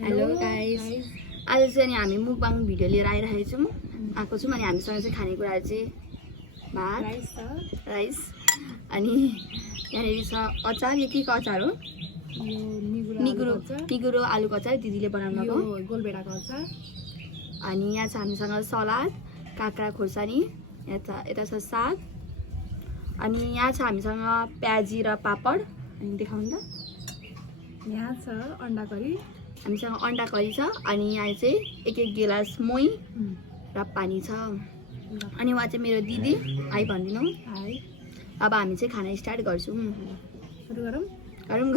Hello guys, आज चाहिँ अनि हामी मुकबाङ भिडियो लिएर आइरहेको छौँ आएको छौँ अनि हामीसँग चाहिँ खानेकुराहरू चाहिँ भात राइस अनि यहाँनिर छ अचार। यो के को अचार हो? निगुरो आलुको अचार दिदीले बनाउनु भएको गोलभेडाको अचार। अनि यहाँ छ हामीसँग सलाद, काँक्रा खोर्सानी, यता छ साग अनि यहाँ छ हामीसँग प्याजी र पापड। अनि देखाउनु त, यहाँ छ अन्डा करी, हामीसँग अन्डा करी छ अनि यहाँ चाहिँ एक गिलास मही र पानी छ। अनि उहाँ चाहिँ मेरो दिदी, आई भनिदिनु। हाई। अब हामी चाहिँ खाना स्टार्ट गर्छौँ। सुरु गरौँ। गरौँ म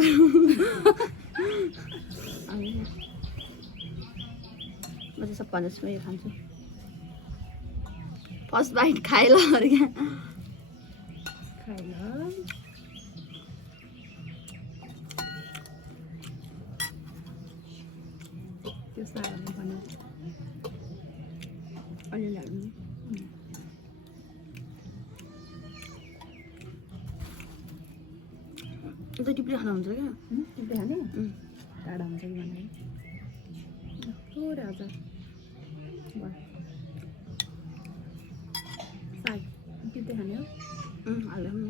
चाहिँ सबभन्दा सुरु यो खान्छु। फर्स्ट बाइट खाएँ ल अरे क्या त्यसमा हाल्नुपर्ने अलिअलि हाल्नु। त्यो टिप्ली खाना हुन्छ क्या? टिप्दै खाने टाढा हुन्छ कि भन्ने थोरै अचार भयो। साग टिप्दै खाने हो? हाल्नु।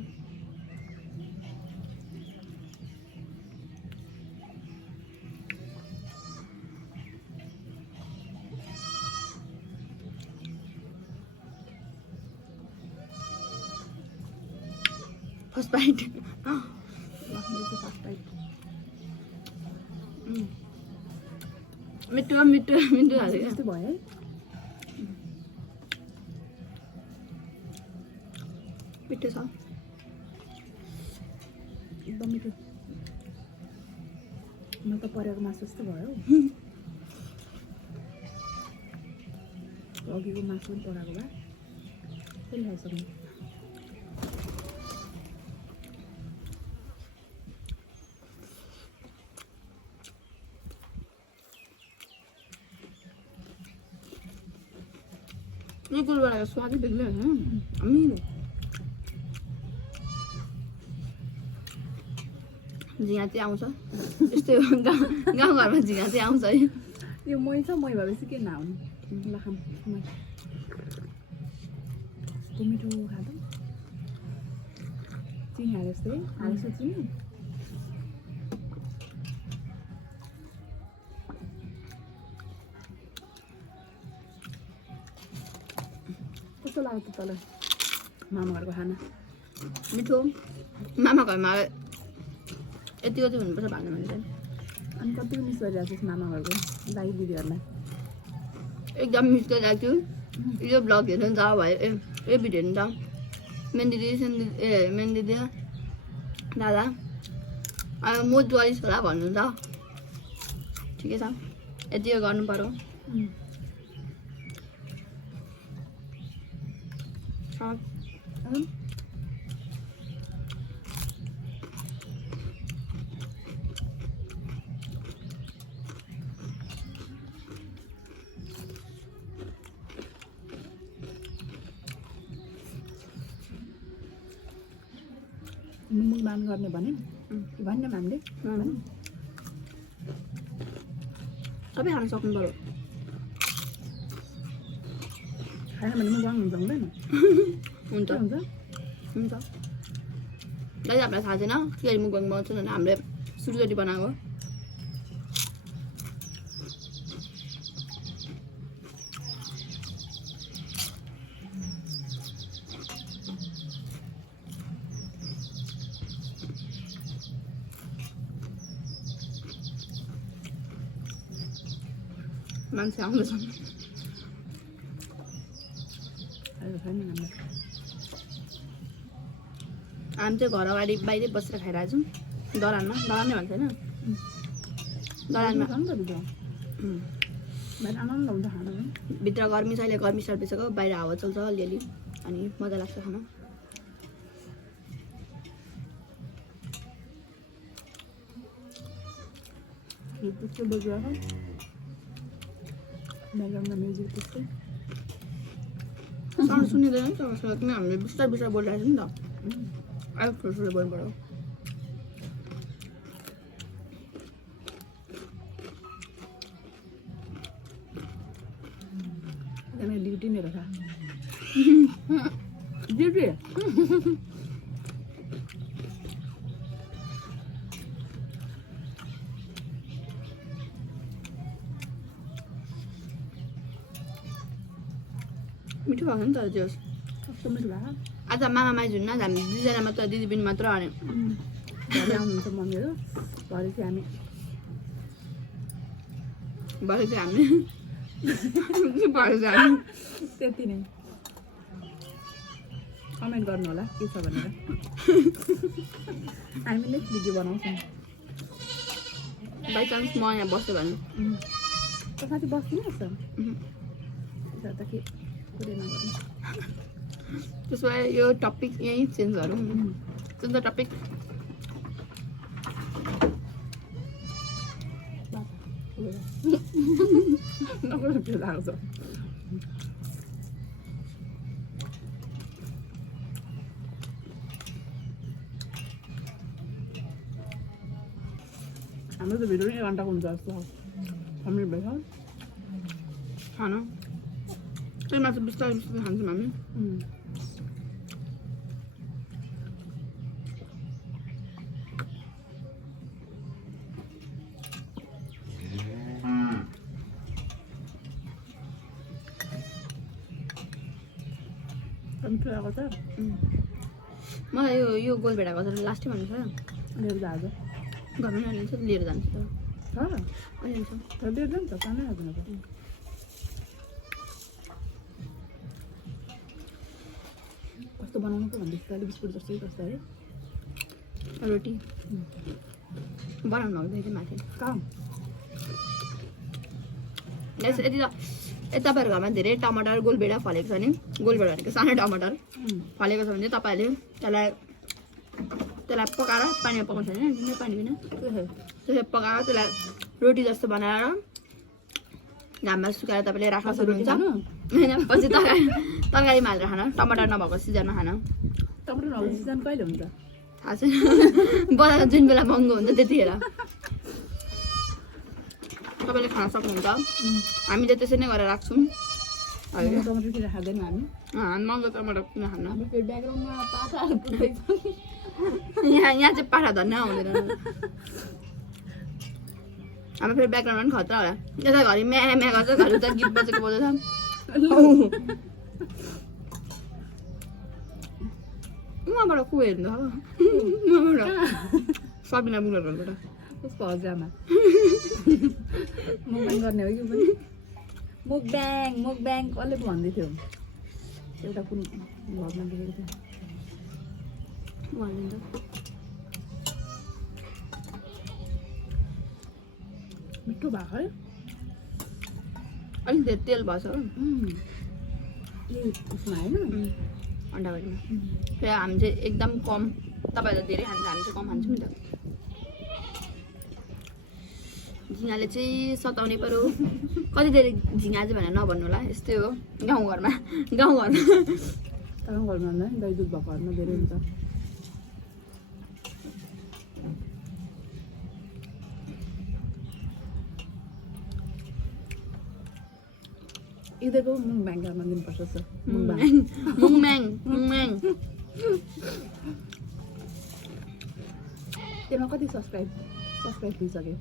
फर्स्ट बाइट मिठो मिठो मिठो हाल्यो यस्तो भयो है। मिठो छ एकदम मिठो। म त परेको मासु जस्तो भयो। अघिको मासु पनि पकाएको भए त्यसले खाइसक्नु। यो गोलभेडाको स्वादै बेग्लै होइन, अमिलो। झिँगा चाहिँ आउँछ यस्तै हो, गाउँघरमा झिँगा चाहिँ आउँछ है। यो मही छ, मही भएपछि के नआउने। ल खाऊँ मही। कस्तो मिठो खाँदा चिनी हाले जस्तो है। हाल्छु चिनी। कस्तो लाग्यो तल मामा घरको खाना? मिठो। मामा घरमा यतिको चाहिँ हुनुपर्छ भन्नु भने चाहिँ। अनि कतिको मिस गरिरहेको छु मामा घरको दाइ दिदीहरूलाई। एकदम मिस गरिरहेको छु। यो ब्लग हेर्नु नि त भयो, यो भिडियो हेर्नु त मेन दिदी मेन दिदी दादा अब म 44 होला भन्नु त। ठिकै छ, यतिको गर्नु पर्यो। मुखदान गर्ने भने भन्ने हामीले सबै खान सक्नु पर्यो। खाएन भने मुखदान हुन्छ हुँदैन? हुन्छ हुन्छ। हुन्छ दाइ हामीलाई थाहा छैन के मुखबाङ बनाउँछ भने हामीले सुरुचोटि बनाएको। मान्छे आउँदैछन्। हामी चाहिँ घर अगाडि बाहिरै बसेर खाइरहेको छौँ दलानमा। दलान नै भन्छ होइन, दलानमा। आनन्द हुन्छ खाना। भित्र गर्मी छ, अहिले गर्मी स्टार्ट भइसक्यो, बाहिर हावा चल्छ अलिअलि अनि मजा लाग्छ खाना। त्यस्तो बजिरहेको ब्याकग्राउन्डमा म्युजिक त्यस्तै साउन्ड सुनिँदैन नि त, किन हामीले बिस्तारै बिस्तारै बोलिरहेको छौँ नि त। अलिक ठुलो बोल्नु पऱ्यो। ड्युटी मेरो छ ड्युटी मिठो भएको नि त जोस् कस्तो मिठो भयो आज मामा माइज हुन्न हामी दुईजना मात्र दिदी पनि मात्र आउने घरै आउनुहुन्छ मम्मीहरू भरे चाहिँ हामी भरे चाहिँ हामी भरे चाहिँ हामी त्यति नै कमेन्ट गर्नु होला के छ भनेर हामी नेक्स्ट भिडियो बनाउँछौँ बाइचान्स म यहाँ बस्यो भने त साथी बस्दिनँ त त के कुरै नगर्नु त्यसो भए यो टपिक यहीँ चेन्ज गरौँ चेन्ज द टपिक नगर्नु त्यो लाग्छ हाम्रो त भिडियो 1 घन्टाको हुन्छ जस्तो कम्प्लिट भएछ खाना त्यही मात्र बिस्तारै बिस्तारै खान्छौँ हामी मिठो आएको छ मलाई यो गोलभेडाको त लास्टै भन्नु छ लिएर जान्छ घरमा नलिन्छ लिएर जान्छ छ लिन्छ लिएर जान्छ सानै आएको कस्तो बनाउनु पो भन्दैछ अलि बिस्कुट जस्तै कस्तो है रोटी बनाउनु हुँदैन माथि काम यति त तपाईँहरूको घरमा धेरै टमाटर गोलभेडा फलेको छ नि गोलभेडा भनेको सानो टमाटर फलेको छ भने चाहिँ तपाईँहरूले त्यसलाई पकाएर पानीमा पकाउँछ होइन पानी बिना त्यसलाई पकाएर त्यसलाई रोटी जस्तो बनाएर घाममा सुकाएर तपाईँले राख्न सक्नुहुन्छ होइन पछि तरकारीमा हालेर खान टमाटर नभएको सिजनमा खान टमाटर नभएको सिजन कहिले हुन्छ थाहा छैन बजारमा जुन बेला महँगो हुन्छ त्यतिखेर तपाईँले खान सक्नुहुन्छ हामीले त्यसरी नै गरेर राख्छौँ टमाटर किन खाँदैन हामी महँगो टमाटर किन खान्न फेरि ब्याकग्राउन्डमा पाठाहरू पुग्दैछ यहाँ चाहिँ पाठा धन्न आउँदैन हाम्रो फेरि ब्याकग्राउन्डमा पनि खतरा होला यता घरि म्या म्या गर्छ घरि उता गीत बजेको बजेछ उहाँबाट को हेर्नु उहाँबाट सबिना बुढाहरूबाट उसको हजुरआमा मुखब्याङ गर्ने हो कि पनि मुखब्याङ कसले पो भन्दै थियो एउटा कुन भगवान देखेको थियो मिठो भएको है अलिक धेरै तेल भएछ हो उसमा होइन अन्डाभरिमा फेरि हामी चाहिँ एकदम कम तपाईँहरू धेरै खान्छ हामी चाहिँ कम खान्छौँ नि त झिँगाले चाहिँ सताउने पऱ्यो कति धेरै झिँगा चाहिँ भनेर नभन्नु होला यस्तै हो गाउँघरमा गाउँघरमा नै दही दुध भएकोहरूमा धेरै हुन्छ यिनीहरूको मुङब्याङ गर्न दिनुपर्छ सर मुङम्याङ त्यसमा कति सब्सक्राइब दिइसक्यो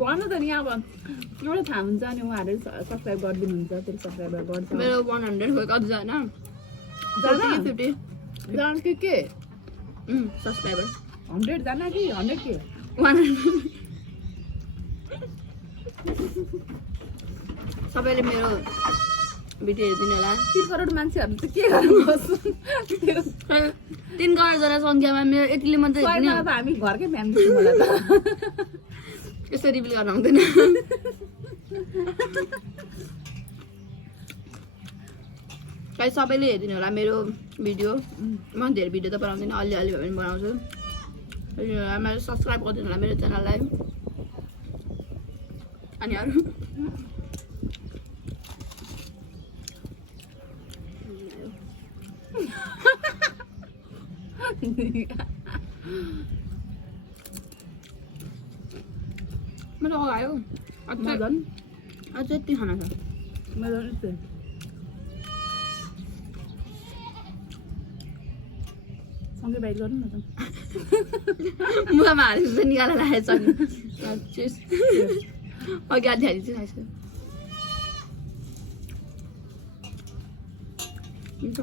भन्नु त नि अब एउटा थाहा हुन्छ अनि उहाँहरू सब्सक्राइब गरिदिनुहुन्छ फेरि सब्सक्राइबर गर्छ मेरो 100 भयो कति जान 50 के सब्सक्राइबर 100 जना कि 100 के 100 सबैले मेरो भिडियो हेरिदिनु होला 3 करोड मान्छेहरू चाहिँ के गर्नु 3 करोड जना सङ्ख्यामा मेरो यतिले मात्रै हेर्ने अब हामी घरकै फ्यामिली छौँ होला त यस्तो रिभिल गर्न आउँदैन कहीँ सबैले हेरिदिनु होला मेरो भिडियो म धेरै भिडियो त बनाउँदिनँ अलिअलि भए पनि बनाउँछु मेरो सब्सक्राइब गरिदिनु होला मेरो च्यानललाई अनि अरू मैले अगायो मदन अझ यति खाना छ मदन यस्तै सँगै बाइट गर्नु न त मुखमा हालेर चाहिँ निकालेर राखेको छ नि अघि आधी हाली चाहिँ खाइसक्यो हुन्छ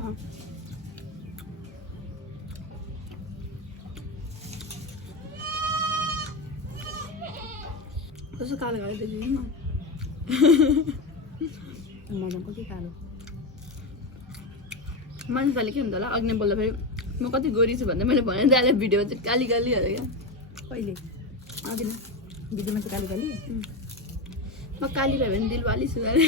कस्तो कालो कालो देखियो मदन कति कालो मान्छेले के हुन्छ होला अघि नै बोल्दाखेरि म कति गोरी छु भन्दा मैले भने दाले भिडियोमा चाहिँ काली काली अरे क्या कहिले अघि नै भिडियोमा चाहिँ काली काली म काली भयो भने दिलवाली छु अरे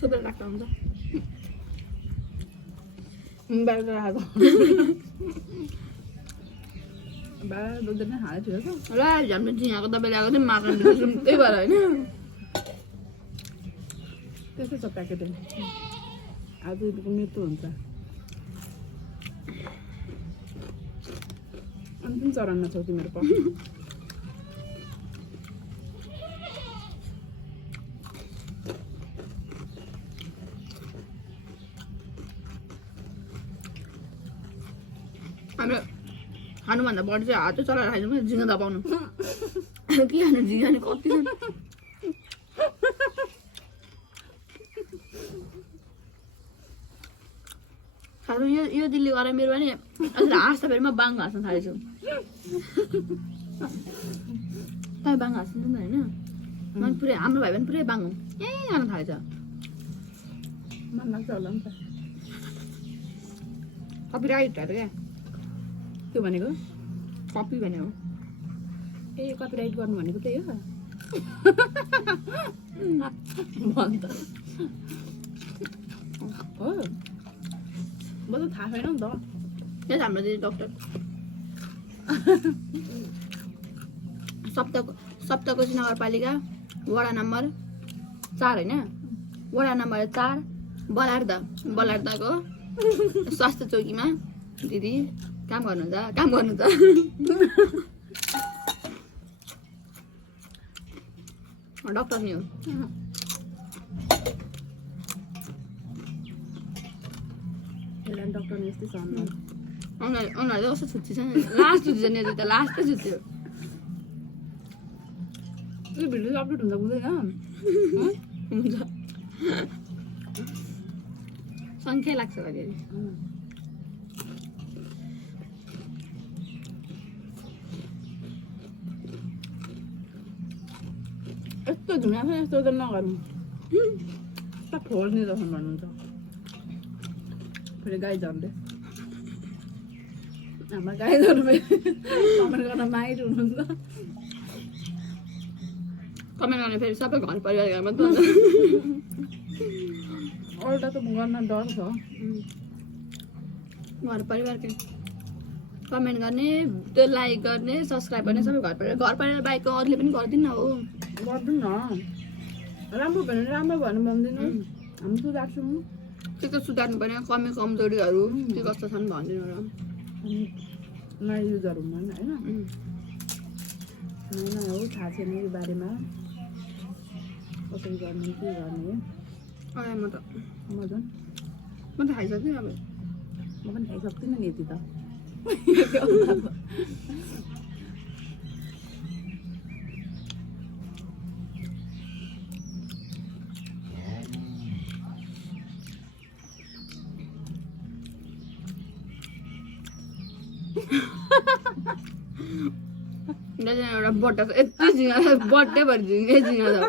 छोपेर राख्दा हुन्छ बाहिर राखेको बाहिर दुधले नै हालेको थियो त ल झन् झिँगाको दबाई ल्याएको चाहिँ मार्न दिँदैछौँ त्यही भएर होइन त्यस्तै छ प्याकेटै आज मृत्यु हुन्छ अन्तिम चरणमा छौ तिमीहरू प हाम्रो खानुभन्दा बढी चाहिँ हातै चलाएर खाइदिउँ झिँगा दबाउनु के खानु झिँगा नि कति छन् खानु यो दिल्ली गएर मेरो पनि हाँस्दा फेरि म बाङ हाँस्न थालेछु तपाईँ बाङ हाँस्नु नि होइन म पुरै हाम्रो भाइ पनि पुरै बाङ ए खान थालेछ मन लाग्छ होला नि त कपिराइट अरे क्या त्यो भनेको कपी भनेको ए कपिराइट गर्नु भनेको त्यही हो भन त हो म त थाहा छैन नि त त्यही त हाम्रो दिदी डक्टर सप्तकोशी नगरपालिका वडा नम्बर 4 होइन वडा नम्बर 4 बलार्दाको स्वास्थ्य चौकीमा दिदी काम गर्नुहुन्छ डक्टर नि हो डक्टर नि यस्तै छ उनीहरूले कस्तो छुट्टी छ नि लास्ट छुट्टी छ नि त लास्टै छुट्टी हो यो भिडियो अपलोड हुन्छ हुँदैन हुन्छ सङ्ख्या लाग्छ अरे यस्तो झुङ्गा छ यस्तो त नगर्नु यस्तो फोर्ने जस्तो भन्नुहुन्छ फेरि गाईजहरूले हाम्रा गाईजहरू कमेन्ट गर्न माहिर हुनुहुन्छ कमेन्ट गर्ने फेरि सबै घर परिवार मात्रै अरूलाई त गर्न डर छ घर परिवारकै कमेन्ट गर्ने त्यो लाइक गर्ने सब्सक्राइब गर्ने सबै घर परिवार बाहेकको अरूले पनि गरिदिनु हो गर्दिनु न राम्रो भयो भने राम्रो भन्नु भन्दिनँ हामी सुधार्छौँ के के सुधार्नु पर्ने कमी कमजोरीहरू के कस्तो छन् भनिदिनु र नयाँ युजहरू हुँदैन होइन नयाँ हो थाहा छैन यो बारेमा कसरी गर्ने के गर्ने म त मदन खाइसक्छु अब म पनि खाइसक्दिनँ नि यति त एउटा बट्टा छ यति झिँगा छ बट्टैभरि झिँगै झिँगा छ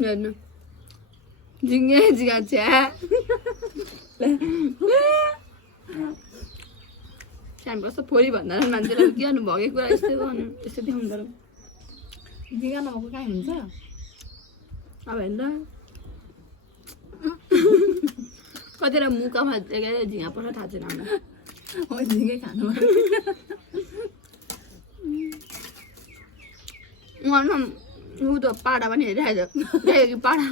हेर्नु झिँगै झिँगा छ्या हामी कस्तो फोरी भन्दा मान्छेलाई के गर्नु भएकै कुरा यस्तै गर्नु यस्तो देखाउनु पर्यो झिँगा नभएको कहीँ हुन्छ अब हेर्नु कतिवटा मुखमा झिँगा पर्छ थाहा छैन हामीलाई हो झिँगै खानु ऊ त पाडा पनि हेरिरहेको छ गाई हो कि पाडा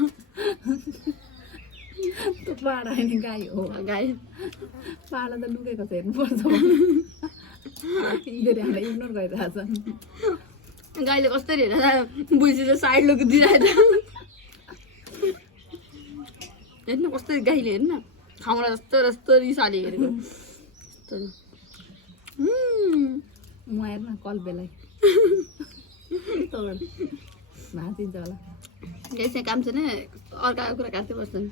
त्यो पाडा होइन गाई हो गाई पाडा त लुकेको छ हेर्नुपर्छ यिनीहरू हामीलाई इग्नोर गरिरहेछ गाईले कसरी हेरेर बुझेर साइड लुक दिइरहेछ हेर्न कसरी गाईले हेर्न खाउँला जस्तो जस्तो रिसाले हेरेको म हेर्न कल्पेलाई भाँचिन्छ होला गाई चाहिँ काम छैन अर्काको कुरा काट्दै बस्छन्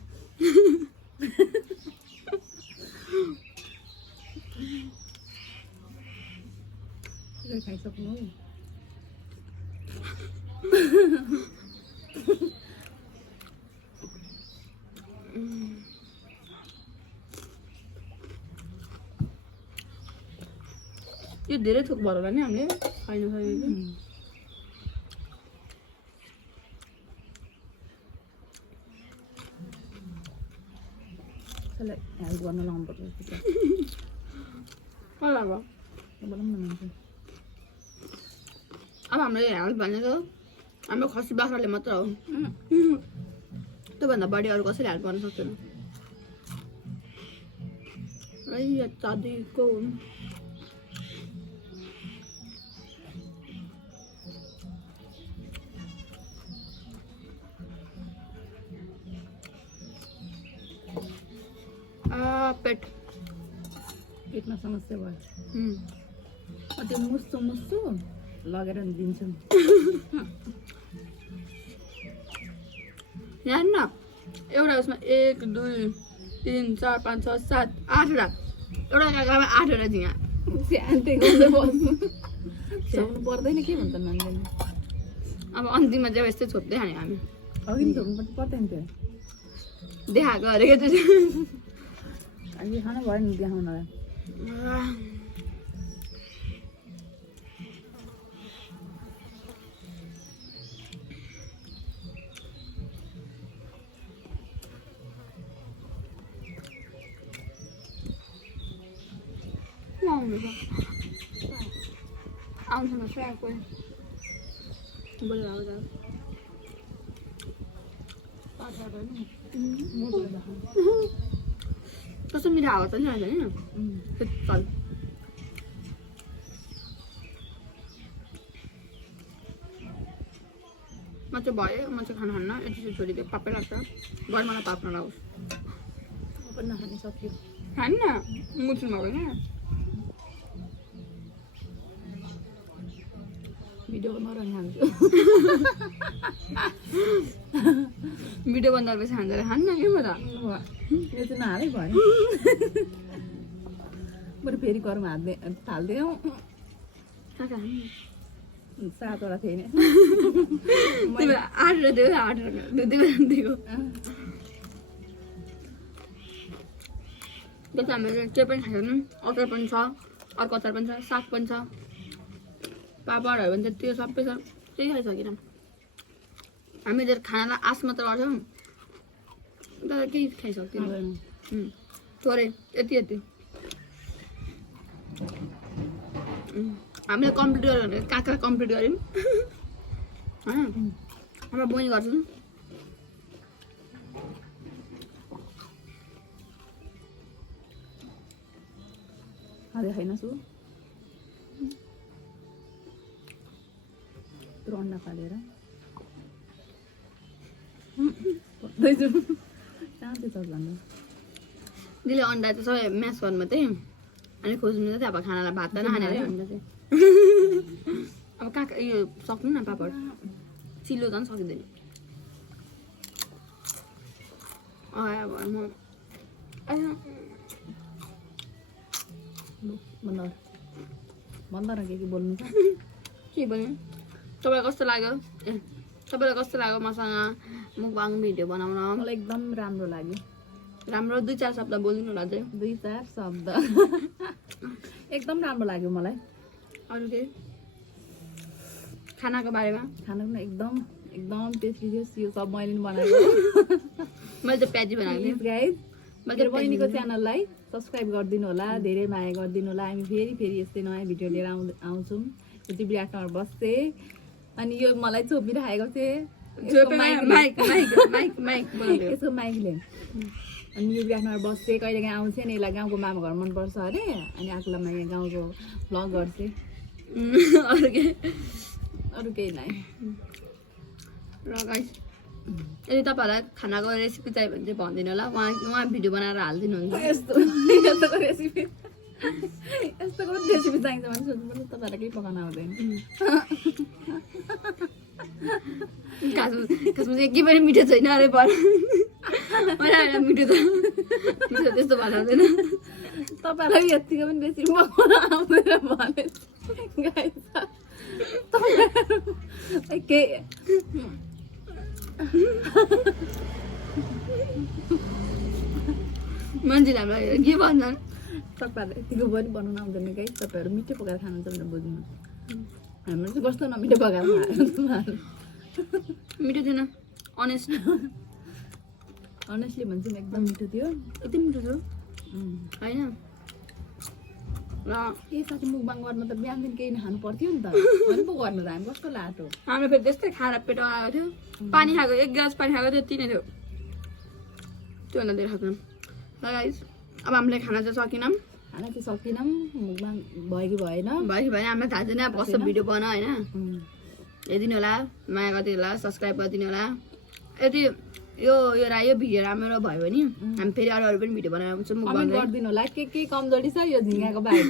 खाइसक्नु यो धेरै थोक भएर होला नि हामीले खाइन सकेको त्यसलाई हेल्प गर्न लाउनुपर्छ कल अब अब हाम्रो हेल्प भनेको हाम्रो खसी बाख्राले मात्र हो त्योभन्दा बढी अरू कसैले हेल्प गर्न सक्दैन चाँदीको पेटमा समस्या भयो त्यो मुस्छु लगेर दिन्छु यहाँ न एउटा उसमा 1 2 3 4 5 6 7 8वटा एउटा काकामा 8वटा झिँगा शान्ति गर्दै बस्नु छोप्नु पर्दैन के भन्छ नानीले अब अन्तिममा चाहिँ यस्तै छोप्दै खाने हामी अघि नि छोप्नु पर्दैन थियो देखाएको अरे त्यो अहिले खानु भयो नि देखाउनलाई आउँछ न फ्याएको बोलेर आउँछ कस्तो मिठो हावा चलिरहेछ नि चल म चाहिँ भयो म चाहिँ खाना खान्न यति छोडिदियो पापै लाग्छ घर मलाई पाप नलाओस् पनि नखाने सक्यो खान्न मुस्लिम भएको होइन भिडियो बनाएर खान्छु भिडियो बन्दा पछि खान्छ खान्न के म त यो चाहिँ नहालै भयो बरु फेरि गरौँ हाल्दै थाल्दिउँ सातवटा थिएन तिमीलाई 8वटा दियो 8वटा दिएको जस्तो हामीले त्यो पनि खाइसक्नु अचार पनि छ अर्को अचार पनि छ साग पनि छ पापडहरू पनि छ त्यो सबै छ त्यही खाइसकेन हामी त खानालाई आश मात्र गर्छौँ तर केही खाइसक्दैन थोरै यति हामीले कम्प्लिट गर्यो भने काँक्रा कम्प्लिट गऱ्यौँ होइन हाम्रो बहिनी गर्छौँ खाँदै खाइनछु त्यो अन्डा फालेर शान्ति छ भन्नु दिदीले अन्डा चाहिँ सबै म्यास गर्नु मात्रै अनि खोज्नु चाहिँ अब खानालाई भात त नखाने अरे अन्डा चाहिँ अब काँक्रा यो सक्नु न पापड चिल्लो झन् सकिँदैन भन्दा न के बोल्नु छ के भने तपाईँलाई कस्तो लाग्यो तपाईँलाई कस्तो लाग्यो मसँग मुखबाङ भिडियो बनाउन मलाई एकदम राम्रो लाग्यो राम्रो 2-4 शब्द बोल्नु होला चाहिँ 2-4 शब्द एकदम राम्रो लाग्यो मलाई अरू के खानाको बारेमा खाना पनि एकदम टेस्टी थियो यो सब मैले बनाएको मैले त प्याजी बनाएको थिएँ गाइस मेरो बहिनीको च्यानललाई सब्स्क्राइब गरिदिनु होला धेरै माया गरिदिनु होला हामी फेरि यस्तै नयाँ भिडियो लिएर आउँछौँ यति बिराटमा बस्थे अनि यो मलाई छोपिराखेको थिएँ यसको माइकले अनि यो विराटनगर बस्थे कहिलेकाहीँ आउँछ नि यसलाई गाउँको मामा घर मनपर्छ अरे अनि आक्लामा यहाँ गाउँको भ्लग गर्थे अरू केही नै र गाइस यदि तपाईँहरूलाई खानाको रेसिपी चाहियो भने चाहिँ भनिदिनु होला उहाँ भिडियो बनाएर हालिदिनुहुन्छ यस्तोको रेसिपी चाहिन्छ भने सोध्नुपर्छ तपाईँहरूलाई केही पकाउन आउँदैन खासमा चाहिँ के पनि मिठो छैन अरे मिठो त्यस्तो भन्नु हुँदैन तपाईँलाई यतिको पनि रेसिपी पकाउन आउँदैन भने के मान्छेले हामीलाई के भन्छ तपाईँहरूलाई यतिको पनि बनाउन आउँदैन गाइस तपाईँहरू मिठो पकाएर खानुहुन्छ भनेर बुझ्नु हाम्रो चाहिँ कस्तो नमिठो पकाएर खानु मिठो थिएन अनेस्टली भन्छु नि एकदम मिठो थियो यति मिठो थियो होइन र ए साथी मुखबाङ गर्न त बिहानदेखि केही नखानु पर्थ्यो नि त अनि पो गर्नु त हामी कस्तो लाटो हाम्रो फेरि त्यस्तै खाएर पेट आएको थियो पानी खाएको 1 ग्लास पानी खाएको थियो तिनै थियो त्योभन्दा धेरै खाएको ल गाइस अब हामीले खाना चाहिँ सकिनौँ खाना चाहिँ सकिनौँ मुखबाङ भयो कि भएन भयो भने हामीलाई थाहा छैन कस्तो भिडियो बना होइन हेरिदिनु होला माया गरिदिनु होला सब्सक्राइब गरिदिनु होला यदि यो भिडियो राम्रो भयो भने हामी फेरि अरू पनि भिडियो बनाएर आउँछौँ कमेन्ट गरिदिनु होला के कमजोरी छ यो झिँगाको बाहेक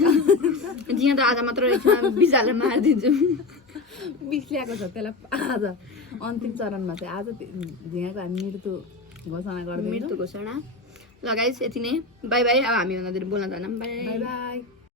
झिँगा त आज मात्र रहेछ बिस हालेर मारिदिन्छौँ बिस ल्याएको छ त्यसलाई आज अन्तिम चरणमा चाहिँ आज झिँगाको हामी मृत्यु घोषणा गर्दैछौँ मृत्यु घोषणा ल गाइस यति नै बाई बाई अब हामी भन्दा धेरै बोल्न जान्नौँ बाई बाई बाई